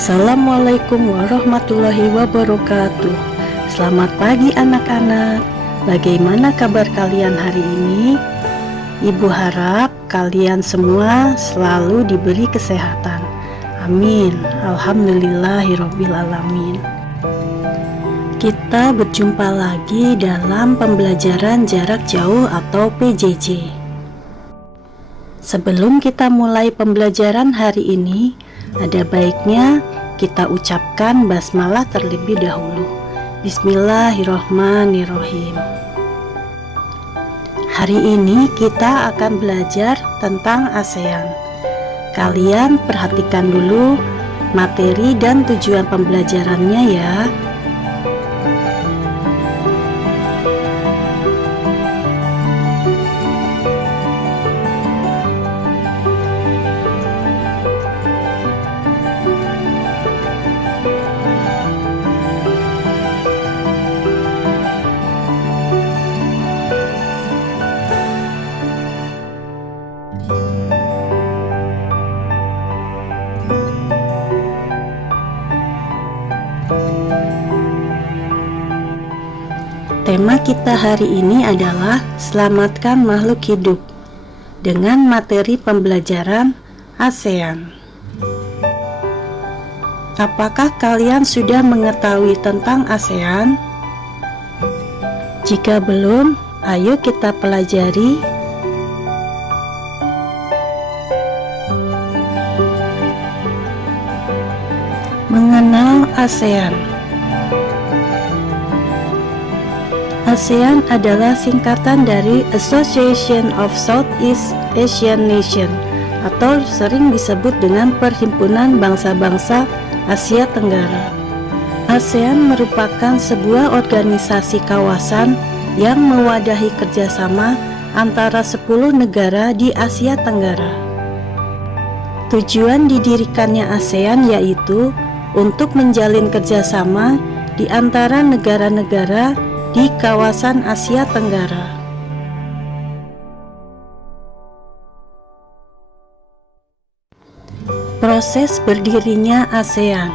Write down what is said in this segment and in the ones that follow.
Assalamualaikum warahmatullahi wabarakatuh. Selamat pagi anak-anak. Bagaimana kabar kalian hari ini? Ibu harap kalian semua selalu diberi kesehatan. Amin. Alhamdulillahirabbil alamin. Kita berjumpa lagi dalam pembelajaran jarak jauh atau PJJ. Sebelum kita mulai pembelajaran hari ini, ada baiknya kita ucapkan basmalah terlebih dahulu. Bismillahirrahmanirrahim. Hari ini kita akan belajar tentang ASEAN. Kalian perhatikan dulu materi dan tujuan pembelajarannya ya. Tema kita hari ini adalah selamatkan makhluk hidup dengan materi pembelajaran ASEAN. Apakah kalian sudah mengetahui tentang ASEAN? Jika belum, ayo kita pelajari. Mengenal ASEAN. ASEAN adalah singkatan dari Association of Southeast Asian Nations atau sering disebut dengan Perhimpunan Bangsa-Bangsa Asia Tenggara. ASEAN merupakan sebuah organisasi kawasan yang mewadahi kerjasama antara 10 negara di Asia Tenggara. Tujuan didirikannya ASEAN yaitu untuk menjalin kerjasama di antara negara-negara di kawasan Asia Tenggara. Proses berdirinya ASEAN.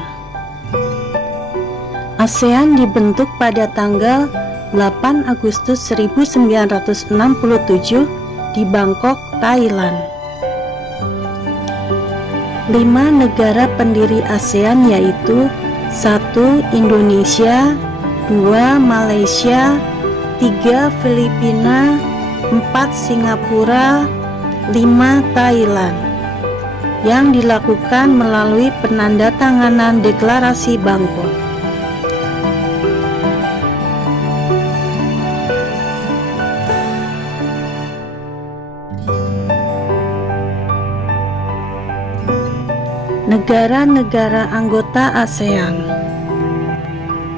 ASEAN dibentuk pada tanggal 8 Agustus 1967 di Bangkok, Thailand. 5 negara pendiri ASEAN yaitu 1. Indonesia, 2. Malaysia, 3. Filipina, 4. Singapura, 5. Thailand, yang dilakukan melalui penandatanganan Deklarasi Bangkok. Negara-negara anggota ASEAN: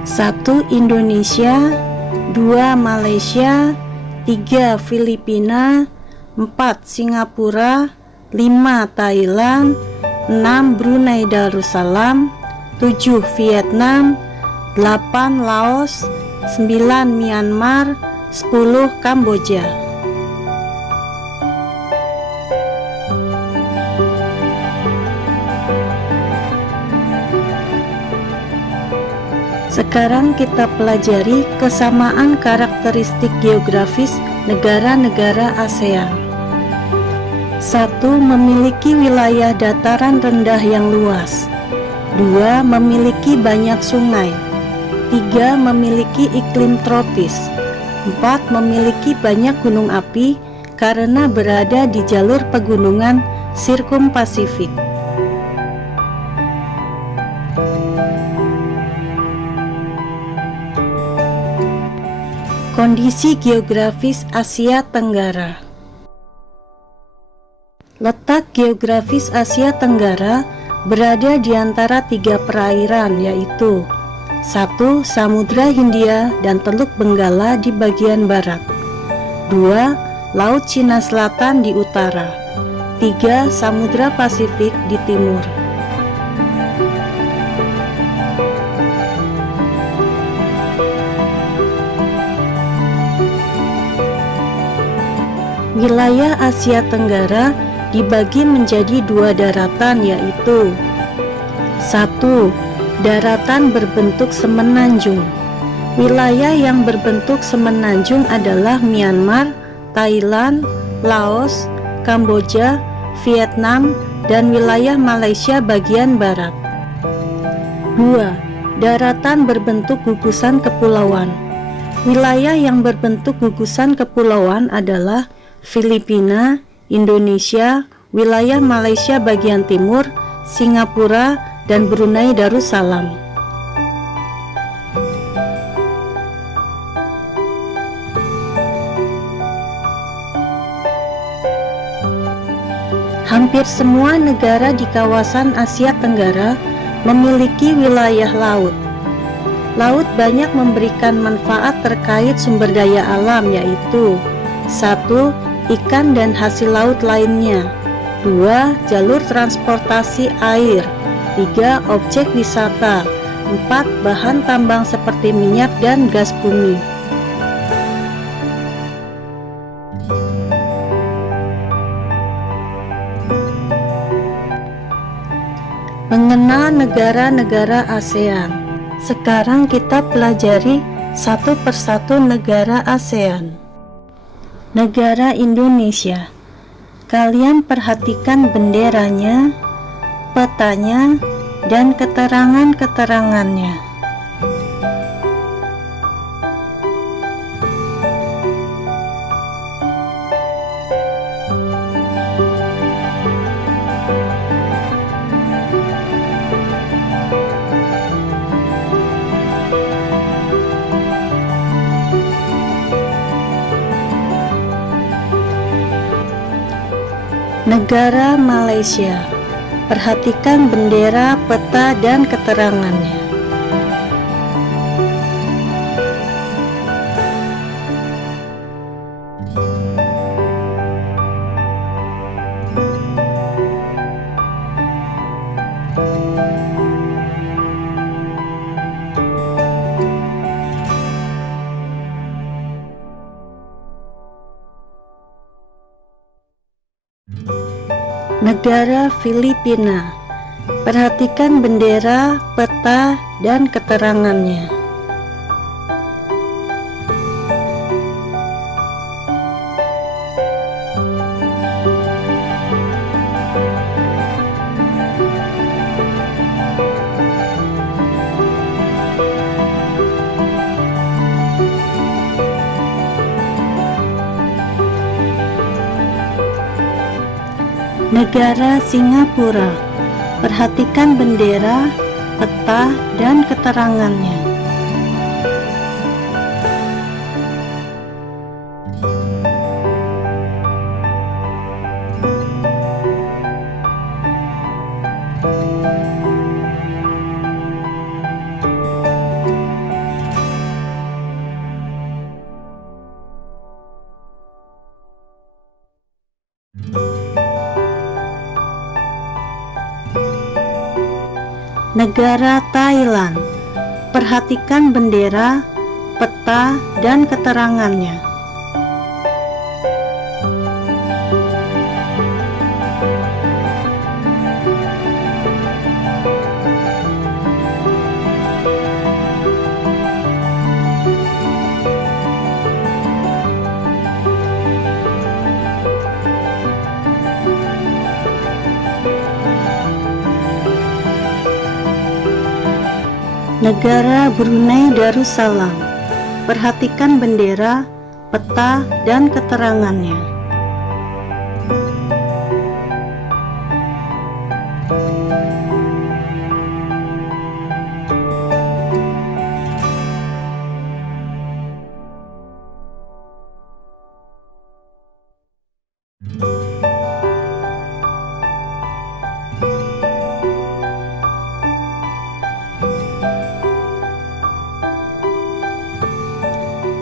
1. Indonesia, 2. Malaysia, 3. Filipina, 4. Singapura, 5. Thailand, 6. Brunei Darussalam, 7. Vietnam, 8. Laos, 9. Myanmar, 10. Kamboja. Sekarang kita pelajari kesamaan karakteristik geografis negara-negara ASEAN. 1. Memiliki wilayah dataran rendah yang luas. 2. Memiliki banyak sungai. 3. Memiliki iklim tropis. 4. Memiliki banyak gunung api karena berada di jalur pegunungan Sirkumpasifik. Kondisi geografis Asia Tenggara. Letak geografis Asia Tenggara berada di antara 3 perairan yaitu 1. Samudra Hindia dan Teluk Benggala di bagian barat, 2. Laut Cina Selatan di utara, 3. Samudra Pasifik di timur. Wilayah Asia Tenggara dibagi menjadi 2 daratan yaitu 1. Daratan berbentuk semenanjung. Wilayah yang berbentuk semenanjung adalah Myanmar, Thailand, Laos, Kamboja, Vietnam, dan wilayah Malaysia bagian barat. 2. Daratan berbentuk gugusan kepulauan. Wilayah yang berbentuk gugusan kepulauan adalah Filipina, Indonesia, wilayah Malaysia bagian timur, Singapura, dan Brunei Darussalam. Hampir semua negara di kawasan Asia Tenggara memiliki wilayah laut. Laut banyak memberikan manfaat terkait sumber daya alam, yaitu 1. Ikan dan hasil laut lainnya, 2. Jalur transportasi air, 3. Objek wisata, 4. Bahan tambang seperti minyak dan gas bumi. Mengenal negara-negara ASEAN. Sekarang kita pelajari satu persatu negara ASEAN. Negara Indonesia. Kalian perhatikan benderanya, petanya, dan keterangan-keterangannya. Negara Malaysia. Perhatikan bendera, peta, dan keterangannya. Negara Filipina. Perhatikan bendera, peta, dan keterangannya. Negara Singapura. Perhatikan bendera, peta, dan keterangannya. Negara Thailand. Perhatikan bendera, peta, dan keterangannya. Negara Brunei Darussalam. Perhatikan bendera, peta, dan keterangannya.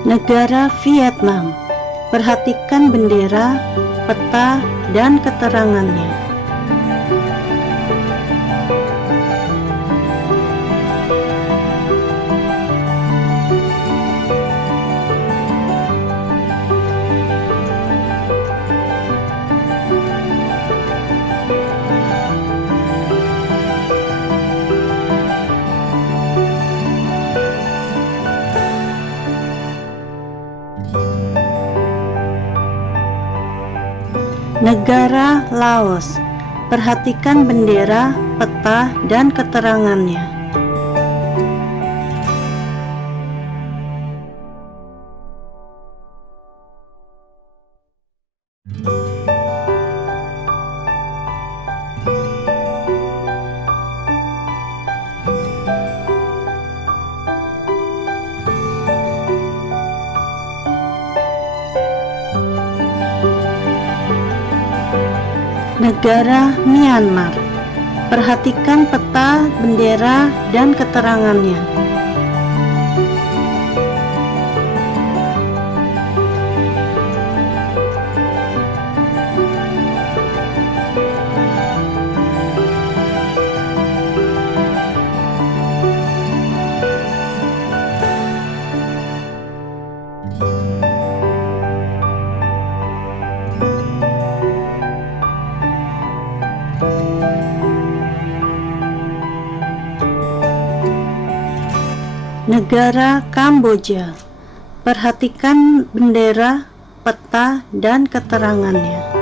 Negara Vietnam. Perhatikan bendera, peta, dan keterangannya. Negara Laos. Perhatikan bendera, peta, dan keterangannya. Negara Myanmar. Perhatikan peta, bendera, dan keterangannya. Negara Kamboja. Perhatikan bendera, peta, dan keterangannya.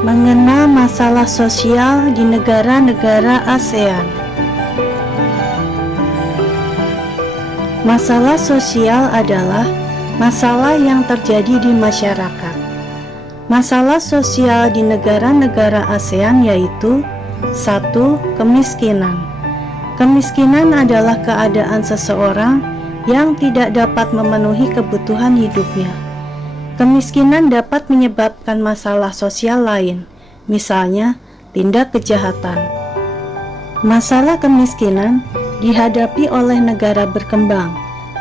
Mengenal masalah sosial di negara-negara ASEAN. Masalah sosial adalah masalah yang terjadi di masyarakat. Masalah sosial di negara-negara ASEAN yaitu 1. Kemiskinan. Kemiskinan adalah keadaan seseorang yang tidak dapat memenuhi kebutuhan hidupnya. Kemiskinan dapat menyebabkan masalah sosial lain, misalnya tindak kejahatan. Masalah kemiskinan dihadapi oleh negara berkembang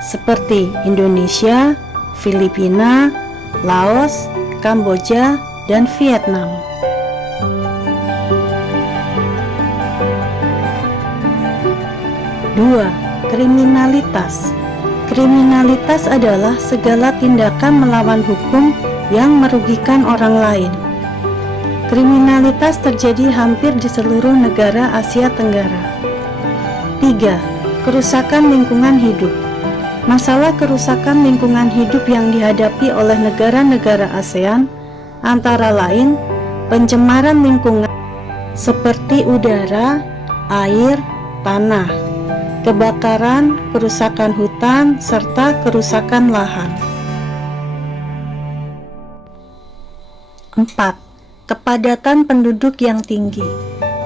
seperti Indonesia, Filipina, Laos, Kamboja, dan Vietnam. Dua, kriminalitas. Kriminalitas adalah segala tindakan melawan hukum yang merugikan orang lain. Kriminalitas terjadi hampir di seluruh negara Asia Tenggara. 3. Kerusakan lingkungan hidup. Masalah kerusakan lingkungan hidup yang dihadapi oleh negara-negara ASEAN antara lain pencemaran lingkungan seperti udara, air, tanah, kebakaran, kerusakan hutan, serta kerusakan lahan. 4. Kepadatan penduduk yang tinggi.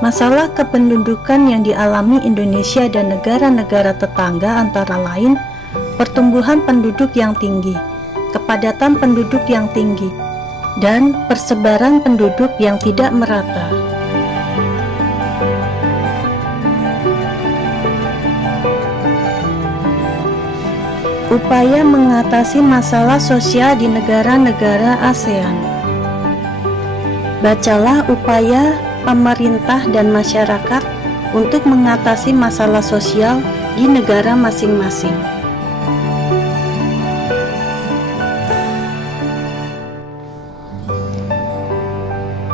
Masalah kependudukan yang dialami Indonesia dan negara-negara tetangga antara lain pertumbuhan penduduk yang tinggi, kepadatan penduduk yang tinggi, dan persebaran penduduk yang tidak merata. Upaya mengatasi masalah sosial di negara-negara ASEAN. Bacalah upaya pemerintah dan masyarakat untuk mengatasi masalah sosial di negara masing-masing.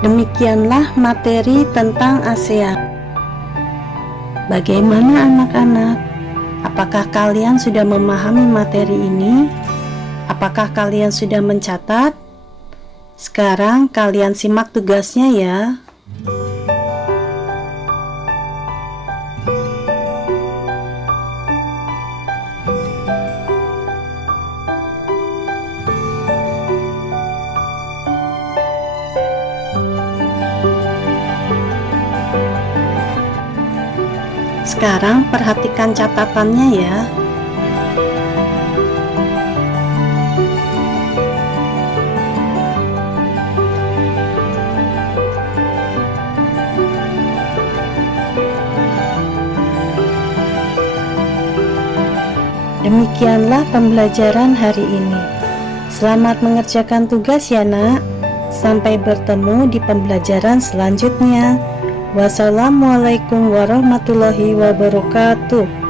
Demikianlah materi tentang ASEAN. Bagaimana anak-anak? Apakah kalian sudah memahami materi ini? Apakah kalian sudah mencatat? Sekarang kalian simak tugasnya ya. Sekarang perhatikan catatannya ya. Demikianlah pembelajaran hari ini. Selamat mengerjakan tugas ya nak. Sampai bertemu di pembelajaran selanjutnya. Wassalamualaikum warahmatullahi wabarakatuh.